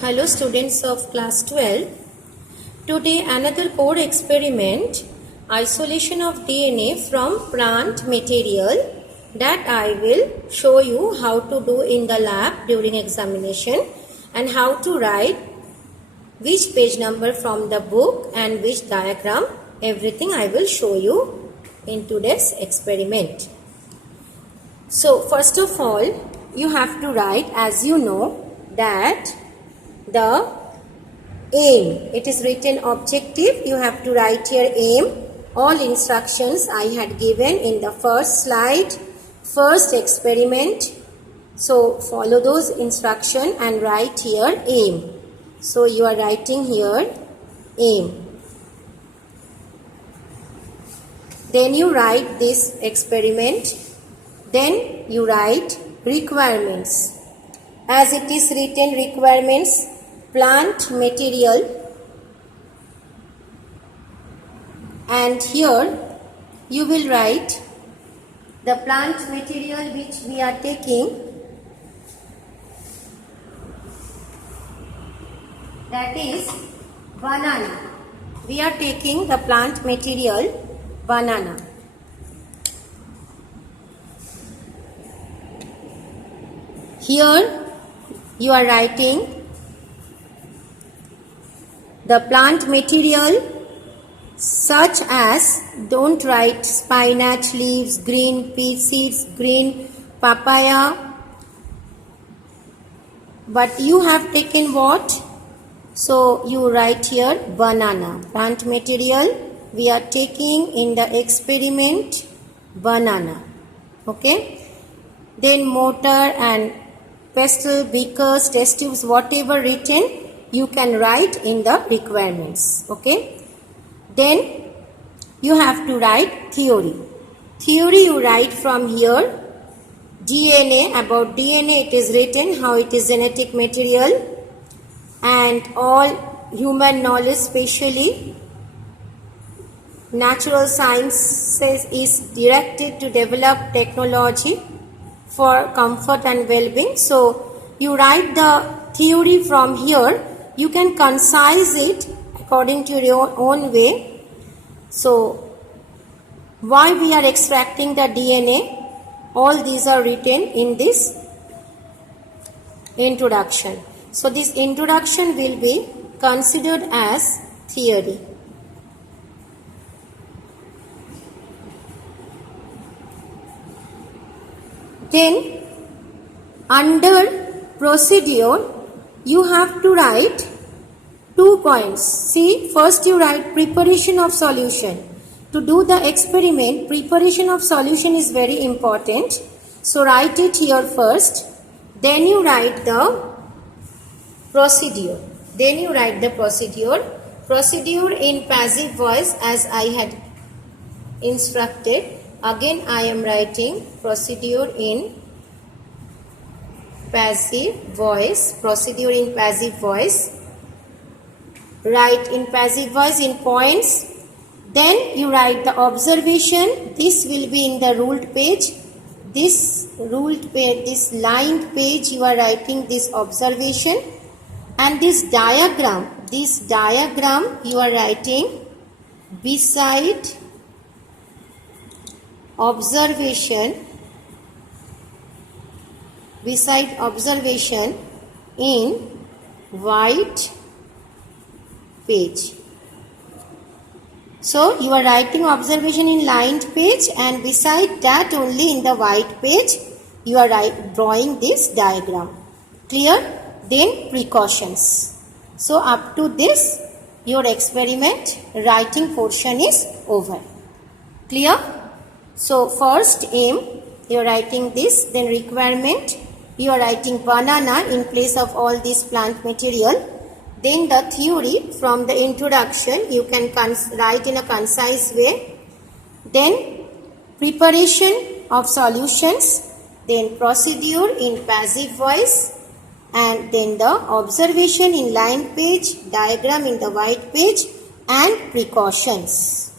Hello students of class 12. Today another core experiment, isolation of DNA from plant material, that I will show you how to do in the lab during examination and how to write which page number from the book and which diagram. Everything I will show you in today's experiment. So first of all, you have to write, as you know, that the aim, it is written objective, you have to write here aim. All instructions I had given in the first slide, first experiment. So follow those instructions and write here aim. So you are writing here aim. Then you write this experiment. Then you write requirements. As it is written requirements, plant material, and here you will write the plant material which we are taking, that is banana. We are taking the plant material banana. Here you are writing the plant material such as, don't write spinach leaves, green pea seeds, green papaya, but you have taken what? So you write here banana. Plant material we are taking in the experiment banana. Okay. Then motor and pestle, beakers, test tubes, whatever written, you can write in the requirements. Okay. Then you have to write theory. Theory you write from here. DNA, about DNA it is written how it is genetic material, and all human knowledge, especially natural sciences, is directed to develop technology for comfort and well-being. So you write the theory from here. You can concise it according to your own way. So why we are extracting the DNA, all these are written in this introduction. So this introduction will be considered as theory. Then under procedure you have to write 2 points. See, first you write preparation of solution. To do the experiment, preparation of solution is very important. So write it here first. Then you write the procedure. Then you write the procedure. Procedure in passive voice as I had instructed. Again I am writing procedure in passive voice. Procedure in passive voice. Write in passive voice in points. Then you write the observation. This will be in the ruled page. This ruled page, this lined page, you are writing this observation. And this diagram you are writing beside observation, in white page. So you are writing observation in lined page, and beside that only in the white page you are drawing this diagram. Clear? Then precautions. So up to this your experiment writing portion is over. Clear? So first aim you are writing this, then requirement you are writing banana in place of all this plant material. Then the theory from the introduction you can write in a concise way. Then preparation of solutions. Then procedure in passive voice. And then the observation in lined page, diagram in the white page, and precautions.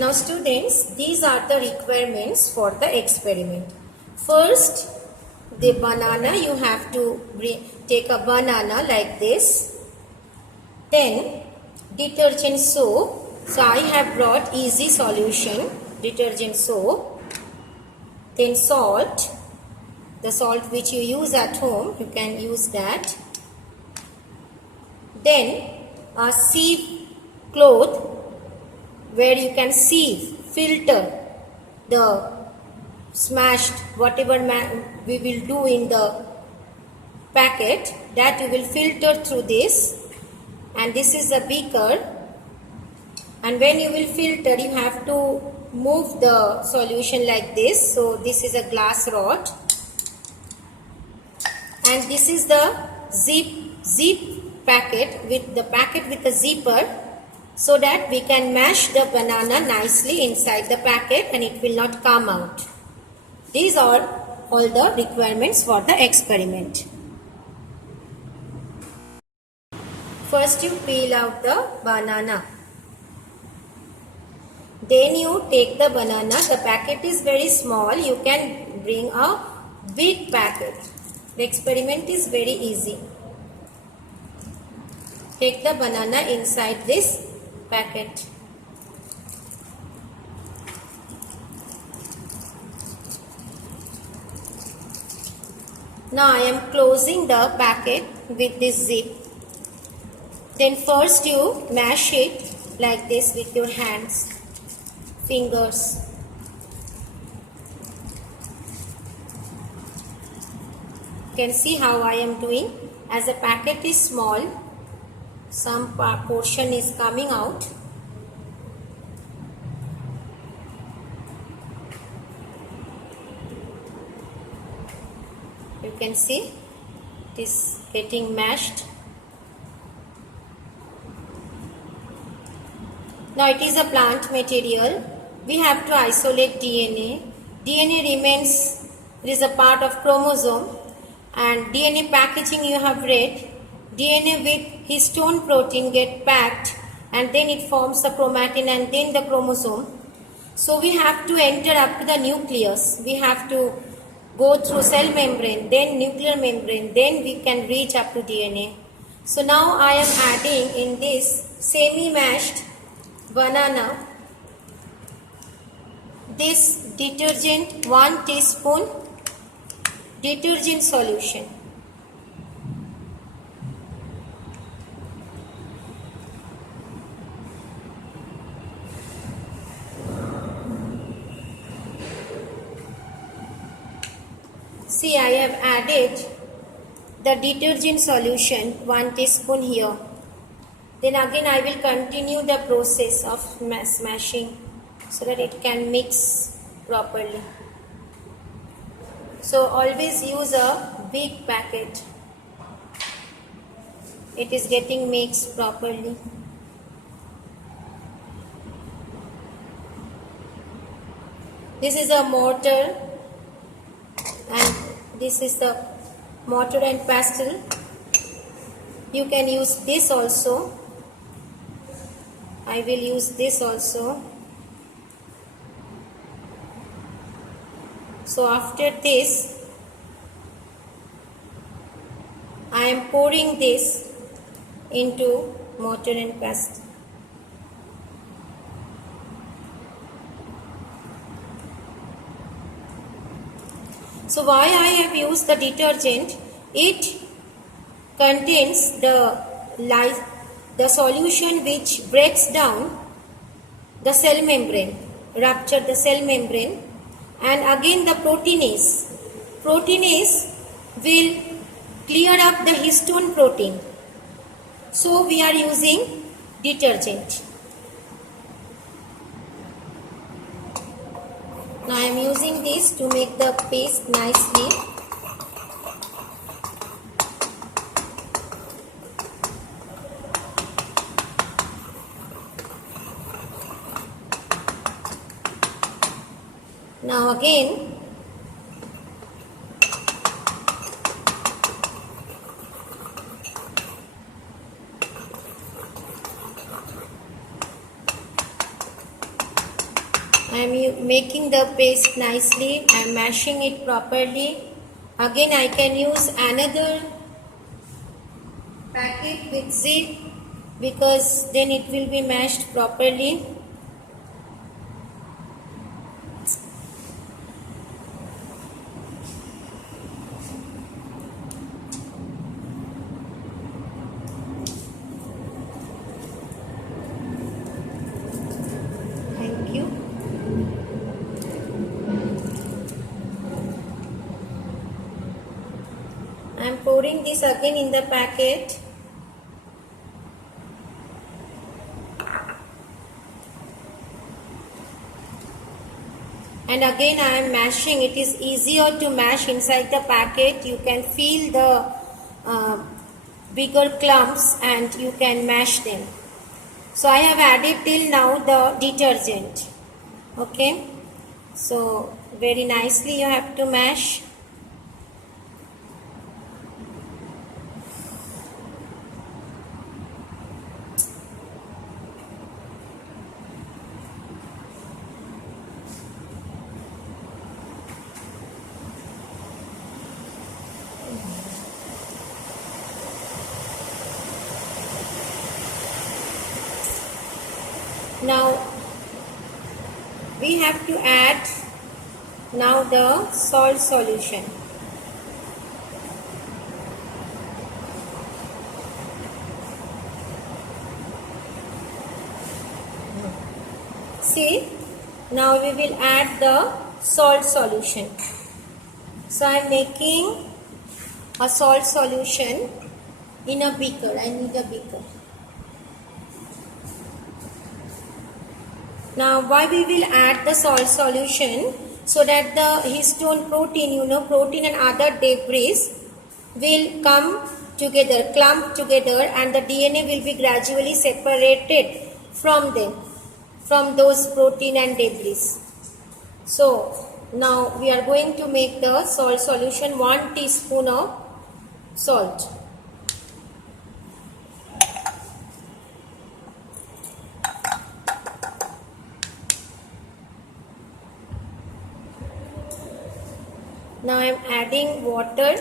Now students, these are the requirements for the experiment. First, the banana, you have to take a banana like this. Then detergent soap. So I have brought easy solution, detergent soap. Then salt, the salt which you use at home, you can use that. Then a sieve cloth where you can sieve, filter the smashed whatever we will do in the packet, that you will filter through this. And this is a beaker, and when you will filter, you have to move the solution like this. So this is a glass rod, and this is the zip packet with a zipper, so that we can mash the banana nicely inside the packet and it will not come out. These are all the requirements for the experiment. First you peel out the banana. Then you take the banana. The packet is very small. You can bring a big packet. The experiment is very easy. Take the banana inside this packet. Now I am closing the packet with this zip. Then first you mash it like this with your hands, fingers. You can see how I am doing. As the packet is small, some portion is coming out. You can see it is getting mashed. Now it is a plant material. We have to isolate DNA. DNA remains, it is a part of chromosome, and DNA packaging you have read. DNA with histone protein get packed and then it forms the chromatin and then the chromosome. So we have to enter up to the nucleus. We have to go through cell membrane, then nuclear membrane, then we can reach up to DNA. So now I am adding in this semi-mashed banana this detergent, 1 teaspoon detergent solution. See, I have added the detergent solution, 1 teaspoon here. Then again I will continue the process of smashing so that it can mix properly. So always use a big packet. It is getting mixed properly. This is a mortar and this is the mortar and pestle. You can use this also. I will use this also. So after this, I am pouring this into mortar and pestle. So why I have used the detergent? It contains the solution which breaks down the cell membrane, rupture the cell membrane, and again the proteinase will clear up the histone protein. So we are using detergent. Now I am using this to make the paste nicely. Now again I am making the paste nicely. I am mashing it properly. Again I can use another packet with zip because then it will be mashed properly. Thank you. I am pouring this again in the packet. And again I am mashing. It is easier to mash inside the packet. You can feel the bigger clumps and you can mash them. So I have added till now the detergent. Okay. So very nicely you have to mash. Now we have to add now the salt solution. See, now we will add the salt solution. So I am making a salt solution in a beaker. I need a beaker. Now why we will add the salt solution? So that the histone protein, protein and other debris will come together, clump together, and the DNA will be gradually separated from them, from those protein and debris. So now we are going to make the salt solution, 1 teaspoon of salt. Now I am adding water.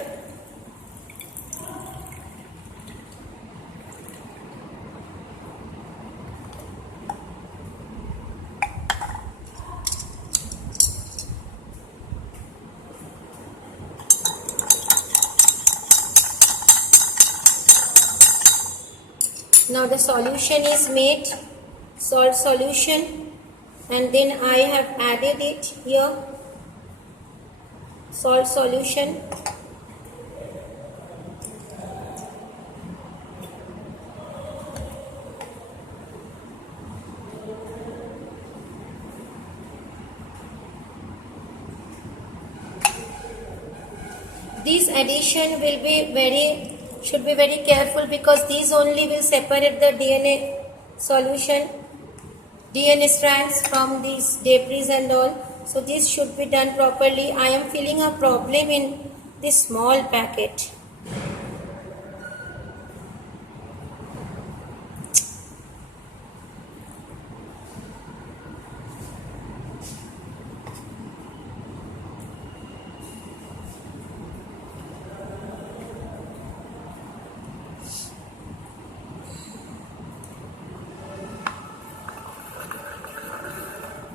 Now the solution is made, salt solution, and then I have added it here. Salt solution. This addition should be very careful because these only will separate the DNA solution, DNA strands from these debris and all. So this should be done properly. I am feeling a problem in this small packet.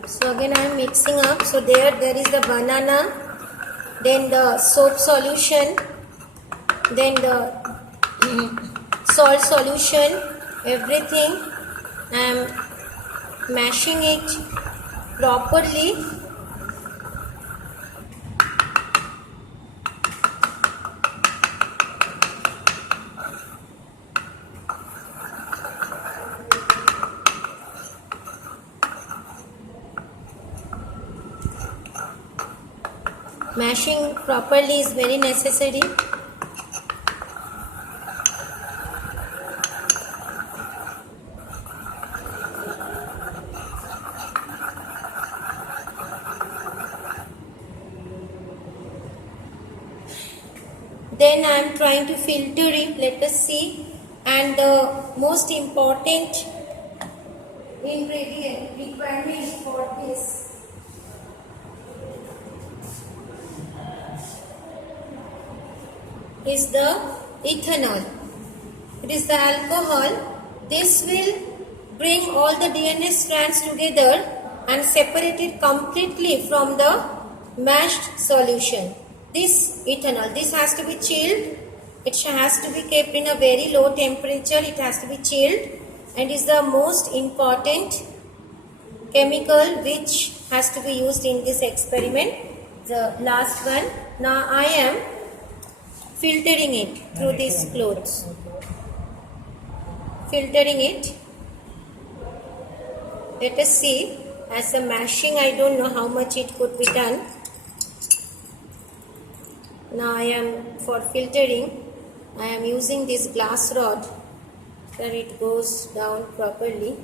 So again I am mixing up. So there is the banana, then the soap solution, then the salt solution, everything. I am mashing it properly. Mashing properly is very necessary. Then I am trying to filter it. Let us see. And the most important ingredient requirement for this is the ethanol. It is the alcohol. This will bring all the DNA strands together and separate it completely from the mashed solution. This ethanol, this has to be chilled. It has to be kept in a very low temperature. It has to be chilled and is the most important chemical which has to be used in this experiment. The last one. Now I am filtering it through these clothes. Filtering it. Let us see. As a mashing, I don't know how much it could be done. Now I am, for filtering, I am using this glass rod that it goes down properly.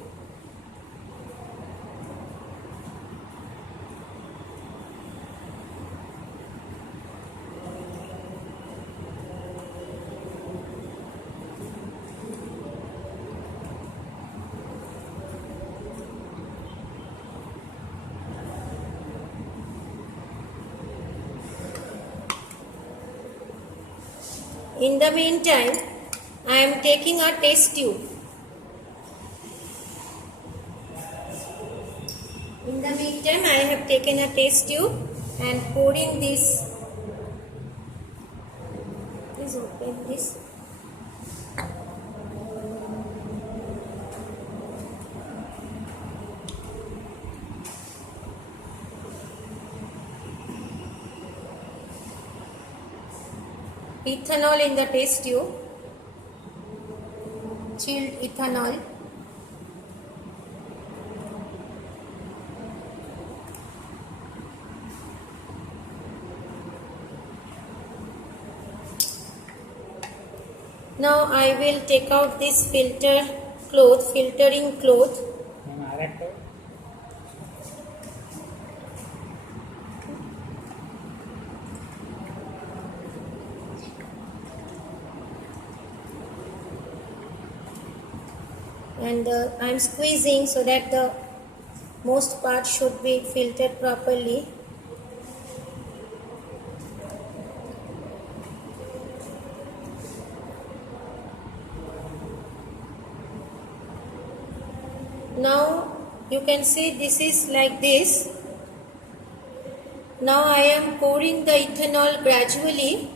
In the meantime, I am taking a test tube. In the meantime, I have taken a test tube and pouring this. Please open this. Ethanol in the test tube, chilled ethanol. Now I will take out this filtering cloth. And I am squeezing so that the most part should be filtered properly. Now you can see this is like this. Now I am pouring the ethanol gradually.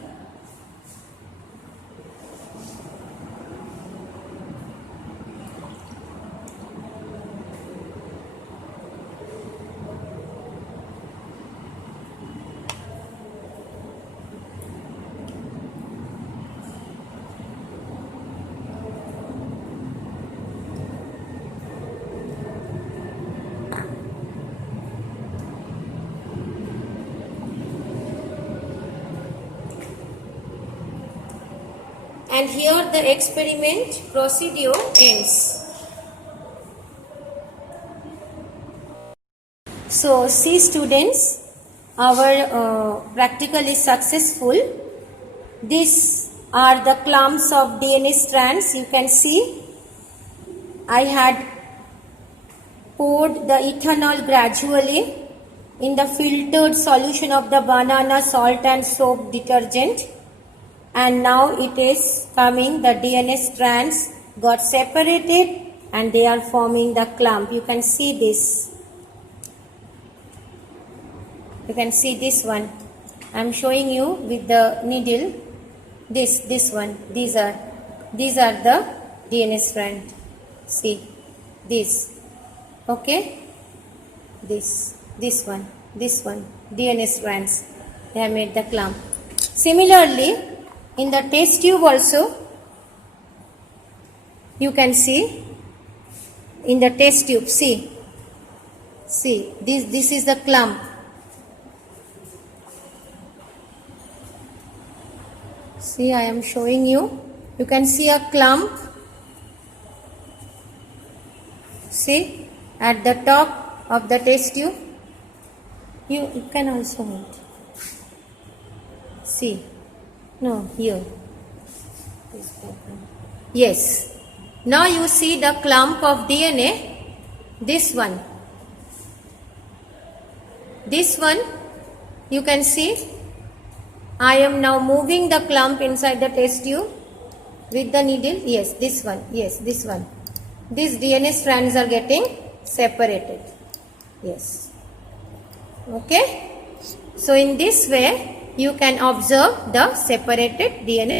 And here the experiment procedure ends. So see students, our practical is successful. These are the clumps of DNA strands. You can see I had poured the ethanol gradually in the filtered solution of the banana salt and soap detergent. And now it is coming, the DNA strands got separated and they are forming the clump. You can see this. You can see this one. I am showing you with the needle. This one. These are the DNA strand. See this. Okay. This one. DNA strands. They have made the clump. Similarly, in the test tube also, you can see in the test tube, see this is the clump. See, I am showing you. You can see a clump. See, at the top of the test tube. You can also hold. See. No, here. Yes. Now you see the clump of DNA. This one. This one, you can see I am now moving the clump inside the test tube with the needle. Yes, this one. Yes, this one. These DNA strands are getting separated. Yes. Okay. So in this way, you can observe the separated DNA